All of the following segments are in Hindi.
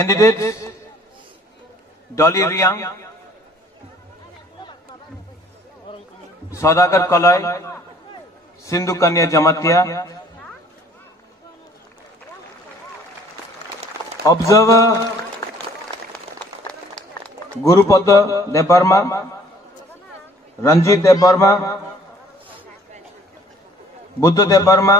Candidates Dolly Riang, Saudagar Kalai, Sindhu Kanya Jamatia. Observer Gurupada Debarma, Ranjit Debarma, Buddha देव वर्मा,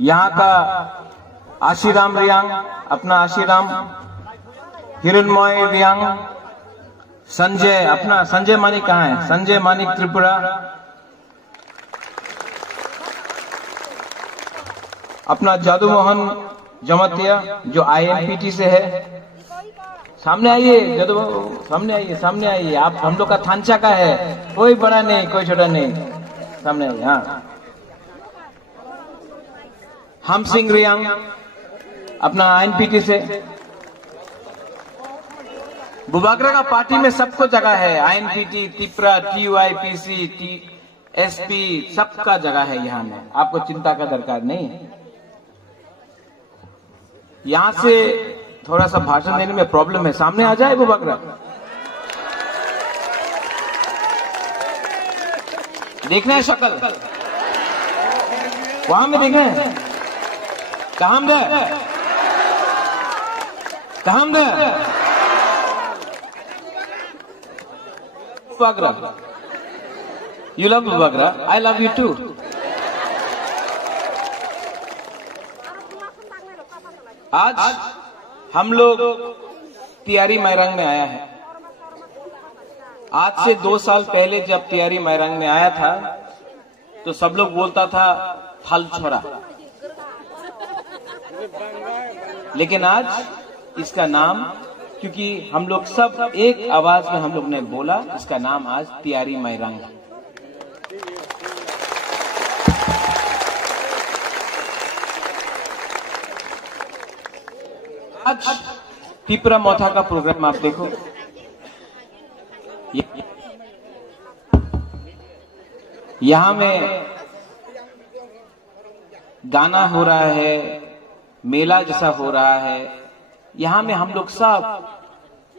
यहाँ का आशीराम रियांग, अपना आशीराम, हिरणमय रियांग, संजय, अपना संजय मानिक कहाँ है? संजय मानिक त्रिपुरा, अपना जादू मोहन जमतिया जो INPT से है। सामने आइए जादू, सामने आइए आप, हम लोग का थानचा का है, कोई बड़ा नहीं कोई छोटा नहीं, सामने आइए। हाँ, हम सिंह रियांग, अपना INPT से। बुबागरा का पार्टी में सबको जगह है, INPT, त्रिपुरा, TUIPC, TSP, सबका जगह है यहाँ में, आपको चिंता का दरकार नहीं है। यहाँ से थोड़ा सा भाषण देने में प्रॉब्लम है, सामने आ जाए बुबागरा, देखना है शक्ल, वहां में देखना है, कहाँ Bubagra, you love Bubagra, I love you too. आज हम लोग तियारी मैरंग में आया है। आज से 2 साल पहले जब तियारी मैरंग में आया था तो सब लोग बोलता था थल छोरा, लेकिन आज इसका नाम, क्योंकि हम लोग सब एक आवाज में हम लोग ने बोला, इसका नाम आज तियारी मैरंग। आज त्रिपुरा मोथा का प्रोग्राम आप देखो, यहां में गाना हो रहा है, मेला जैसा हो रहा है। यहाँ में हम लोग सब,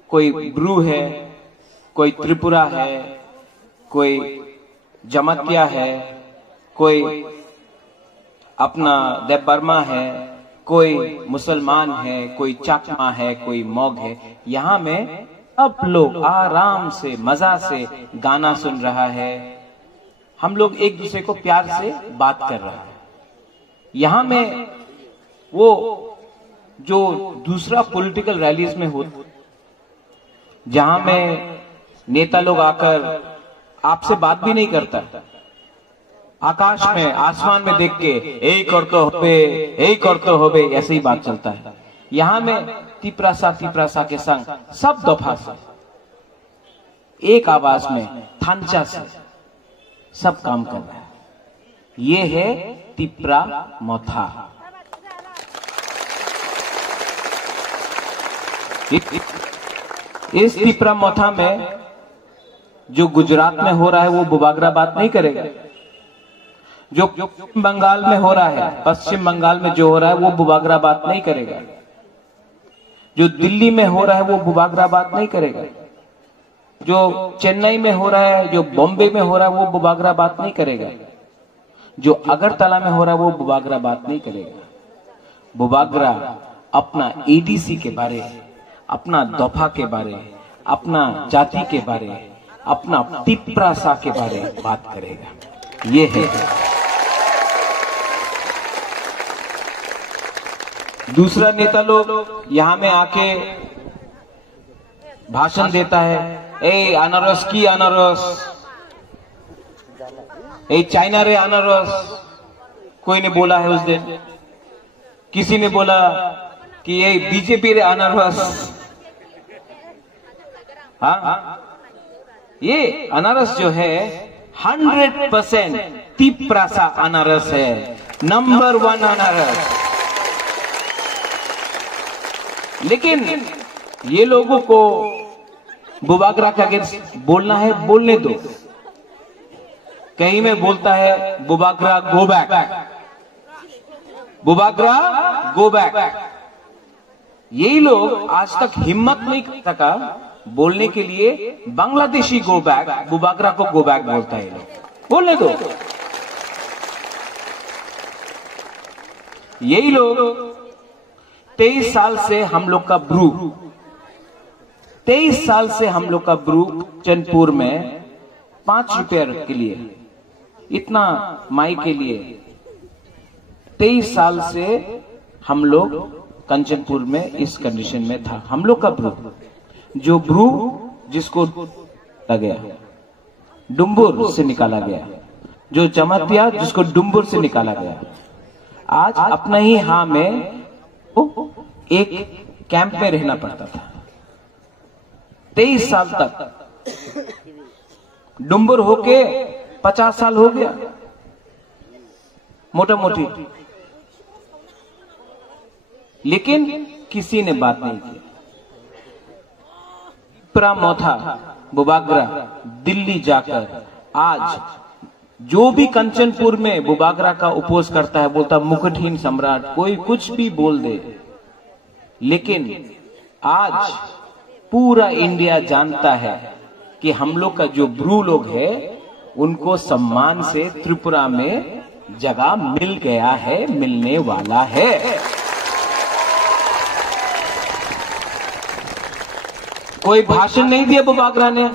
कोई ब्रू है, कोई त्रिपुरा है, कोई जमतिया है, कोई अपना देव वर्मा है, कोई मुसलमान है, कोई चाकमा है, कोई मौग है। यहाँ में सब लोग आराम से मजा से गाना सुन रहा है, हम लोग एक दूसरे को प्यार से बात कर रहा है। यहाँ में वो जो दूसरा पॉलिटिकल रैलीज में हो, जहां में नेता लोग आकर आपसे बात भी नहीं करता, आकाश में आसमान में देख के यही करते होबे ऐसे ही बात चलता है। यहाँ में तिपरासा के संग सब दफा से एक आवाज में थानचा से सब काम कर रहा है। ये है त्रिपुरा मोथा। इस त्रिपुरा मोथा में जो गुजरात में हो रहा है वो बुबागरा बात नहीं करेगा, जो बंगाल में हो रहा है, पश्चिम बंगाल में जो हो रहा है वो बुबागरा बात नहीं करेगा, जो दिल्ली में हो रहा है वो बुबागरा बात नहीं करेगा, जो चेन्नई में हो रहा है, जो बॉम्बे में हो रहा है वो बुबागरा बात नहीं करेगा, जो अगरतला में हो रहा है वो बुबागरा बात नहीं करेगा। बुबागरा अपना ADC के बारे, अपना दफा के बारे, अपना जाति के बारे, अपना तिपरासा के बारे बात करेगा। ये है। दूसरा नेता लोग यहाँ में आके भाषण देता है, ए अनारस की अनारस, ए चाइना रे अनारस। कोई ने बोला है उस दिन, किसी ने बोला कि ये BJP रे अनारस। हाँ, ये अनारस जो है 100% तिपरासा अनारस है, नंबर 1 अनारस। लेकिन ये लोगों को बुबागरा के अगेंस्ट बोलना है, बोलने दो। कहीं में बोलता है Bubagra go back, Bubagra go back. यही लोग आज तक हिम्मत नहीं कर सका बोलने के लिए बांग्लादेशी गो बैक, बुबागरा को गो बैक बोलता है। लोग बोलने दो। यही लोग 23 साल से हम लोग का ब्रू, 23 साल से हम लोग का ब्रू चैनपुर में 5 रुपये के लिए, इतना माई के लिए 23 साल से हम लोग कंचनपुर में इस कंडीशन में था। हम लोग का ब्रू, जो ब्रू जिसको गया डुम्बुर से निकाला गया, जो जमातिया जिसको डुम्बुर से निकाला गया, आज अपना ही हाँ में एक कैंप में रहना पड़ता था। 23 साल तक डुम्बुर होके 50 साल हो गया मोटा मोटी, लेकिन किसी ने बात नहीं की। प्रामोथा बुबागरा दिल्ली जाकर आज जो भी कंचनपुर में बुबागरा का उपोज करता है, बोलता मुकुटहीन सम्राट, कोई कुछ भी बोल दे, लेकिन आज पूरा इंडिया जानता है कि हम लोग का जो ब्रू लोग है उनको सम्मान से त्रिपुरा में जगह मिल गया है, मिलने वाला है। कोई भाषण नहीं दिया बुबागरा ने,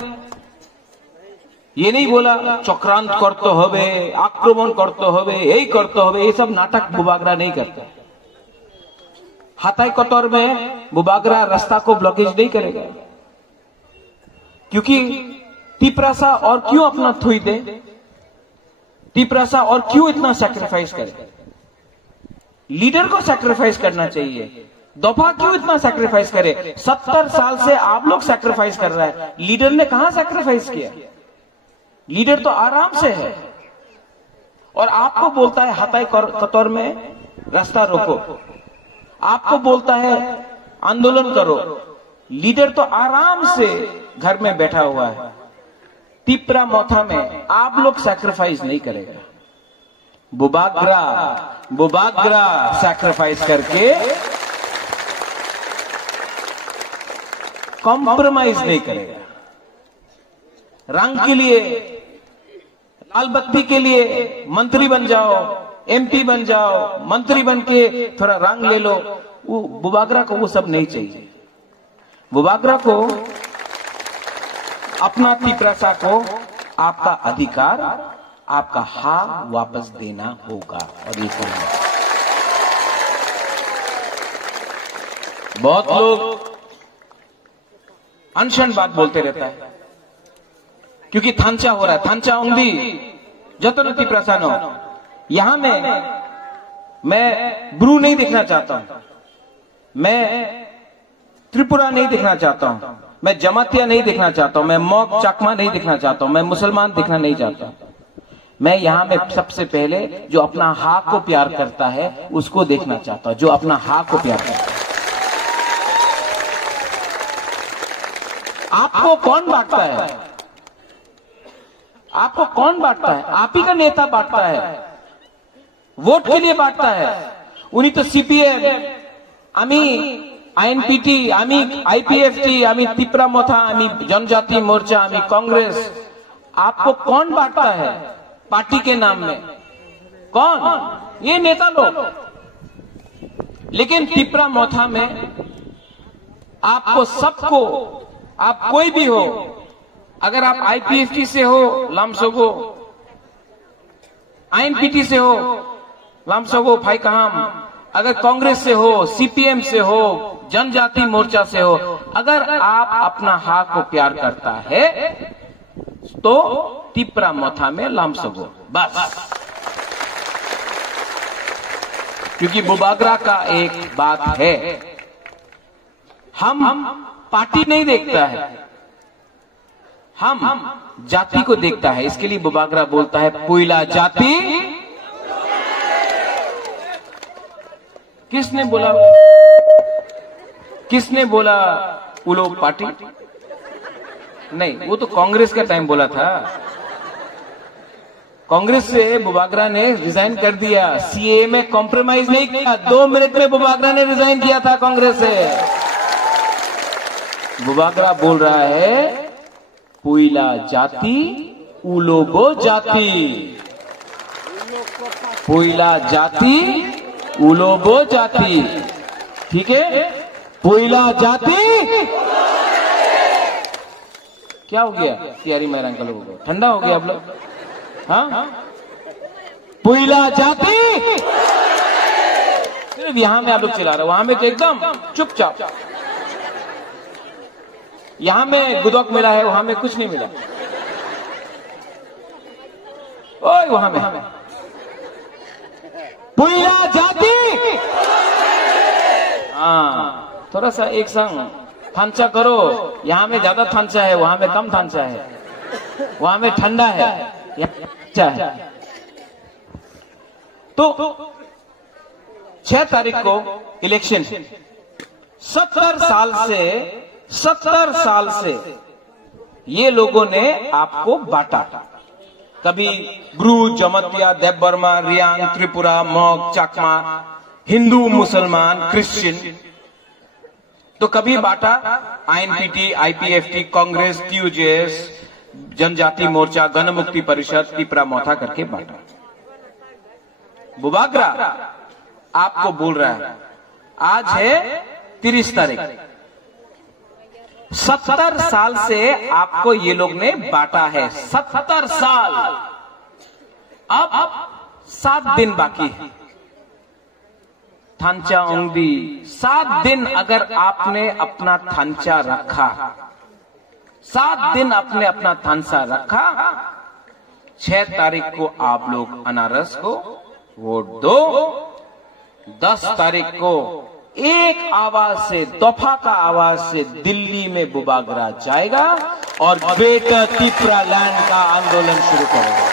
ये नहीं बोला चक्रांत करते होवे, आक्रमण करते होवे, यही करते होवे, ये सब नाटक बुबागरा नहीं करता। हाथाई कतौर में बुबागरा रास्ता को ब्लॉकेज नहीं करेगा, क्योंकि तिपरासा और क्यों अपना थुई दे, तिपरासा और क्यों इतना सैक्रिफाइस करे। लीडर को सैक्रिफाइस करना चाहिए, दफा क्यों इतना सैक्रिफाइस करे। 70 साल से आप लोग सैक्रिफाइस कर रहे हैं, लीडर ने कहां सैक्रिफाइस किया। लीडर तो आराम से है और आपको बोलता है हाथाई कतौर में रास्ता रोको, आपको बोलता है आंदोलन करो। लीडर तो आराम से घर में बैठा हुआ है। तिपरा मोथा में आप लोग सैक्रिफाइस नहीं करेगा। बुबागरा सैक्रिफाइस करके कॉम्प्रोमाइज नहीं करेगा। रंग के लिए, लाल बत्ती के लिए मंत्री बन जाओ, एमपी बन जाओ, मंत्री बन के थोड़ा रंग ले लो, वो बुबागरा को वो सब नहीं चाहिए। बुबागरा को अपना तिपरासा को आपका अधिकार, आपका हाँ वापस देना होगा। और ये करेंगे। बहुत लोग अनशन बात बोलते रहता है, क्योंकि थांचा हो रहा है, थांचा उंगली जतन तिपरासा नो। यहां मैं ब्रू नहीं देखना चाहता हूं, मैं त्रिपुरा नहीं देखना चाहता हूं, मैं जमातिया नहीं देखना चाहता हूं, मैं मॉक चकमा नहीं देखना चाहता हूं, मैं मुसलमान देखना नहीं चाहता। मैं यहां में सबसे पहले जो अपना हाँ को प्यार करता है उसको देखना चाहता हूं, जो अपना हाँ को प्यार करता है। आपको कौन बांटता है? आपको कौन बांटता है? आप ही का नेता बांटता है, वोट के लिए बांटता है। उन्हीं तो सीपीएम, आमी आईएनपीटी, आमी आईपीएफटी, आमी तिपरा मोथा, आमी जनजाति मोर्चा, आमी कांग्रेस। आपको कौन बांटता है पार्टी के नाम में? कौन? ये नेता लोग। लेकिन तिपरा मोथा में आपको सबको, आप कोई भी हो, अगर आप आईपीएफटी से हो लामसोगो, आईएनपीटी से हो लामसोगो फाइकहाम, अगर कांग्रेस से हो, सीपीएम से हो, जनजाति मोर्चा से हो, अगर आप अपना हाँ को प्यार करता है तो तिपरा मोथा में लामसोगो बस। क्योंकि बुबागरा का एक बात है, हम पार्टी नहीं देखता है, हम जाति को देखता है। इसके लिए बुबागरा बोलता है पुइला जाति। किसने बोला? किसने बोला वो लोग पार्टी? नहीं, वो तो कांग्रेस का टाइम बोला था। कांग्रेस से बुबागरा ने रिजाइन कर दिया, सीए में कॉम्प्रोमाइज नहीं किया। 2 मिनट में बुबागरा ने रिजाइन किया था कांग्रेस से। बुबागरा बोल रहा है पुइला जाति उलोगो जाति, पुइला जाति उलोगो जाति। ठीक है, पुइला जाति। क्या हो गया प्यारी मेरा अंकल लोगों को? ठंडा हो गया आप लोग? हाँ, पुइला जाति। सिर्फ यहां में आप लोग चिल्ला रहे, वहां में एकदम चुपचाप। यहां में गुदौक मिला है, वहां में कुछ नहीं मिला। ओए वहां में पुइला जाति। हाँ, थोड़ा सा एक संग थांचा करो। यहां में ज्यादा थांचा है, वहां में कम थांचा है। वहां में ठंडा है, यहाँ अच्छा है। तो 6 तारीख को इलेक्शन। 70 साल से ये लोगों ने आपको बांटा। कभी ब्रू, जमतिया, देवबर्मा, रियांग, त्रिपुरा, मॉग, चाकमा, हिंदू, मुसलमान, क्रिश्चियन। तो कभी बांटा आईएनपीटी, आईपीएफटी, कांग्रेस, टीयूजेएस, जनजाति मोर्चा, गण मुक्ति परिषद, तिपरा मौथा करके बांटा। बुबागरा आपको बोल रहा है, आज है 30 तारीख। 70 साल से आपको ये लोग ने बांटा है। 70 साल। अब 7 दिन बाकी है। थांचा ओंगदी 7 दिन अगर आपने अपना थांचा रखा, 7 दिन आपने अपना थांचा रखा, 6 तारीख को आप लोग अनारस को वोट दो। 10 तारीख को एक आवाज से, दफा का आवाज से दिल्ली में बुबागरा जाएगा और ग्रेटर त्रिपुरा लैंड का आंदोलन शुरू करेगा।